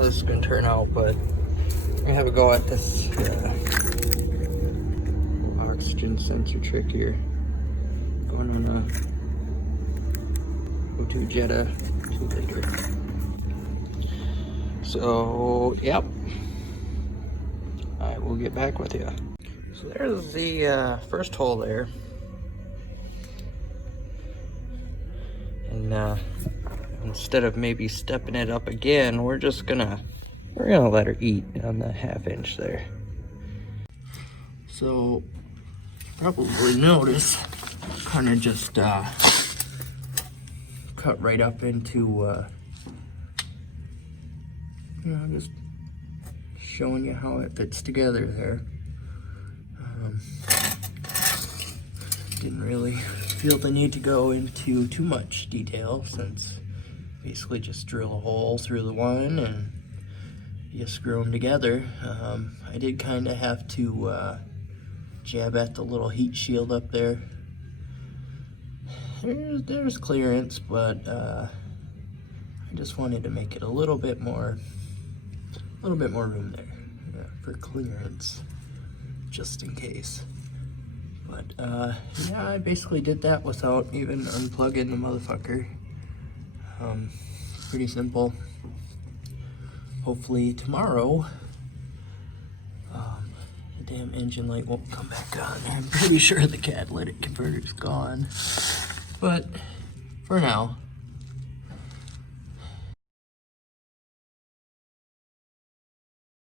how this is going to turn out, but I'm going to have a go at this oxygen sensor trick here. Going on a 02 Jetta 2 liter. So, yep. I will get back with you. So there's the first hole there. And instead of maybe stepping it up again, we're gonna let her eat on the 1/2 inch there. So probably notice, kind of just cut right up into you know, just showing you how it fits together there. Didn't really feel the need to go into too much detail, since basically just drill a hole through the one and you screw them together. I did kind of have to jab at the little heat shield up there. There's clearance, but I just wanted to make it a little bit more room there for clearance, just in case. But yeah, I basically did that without even unplugging the motherfucker. Pretty simple. Hopefully tomorrow the damn engine light won't come back on. I'm pretty sure the catalytic converter's gone. But for now,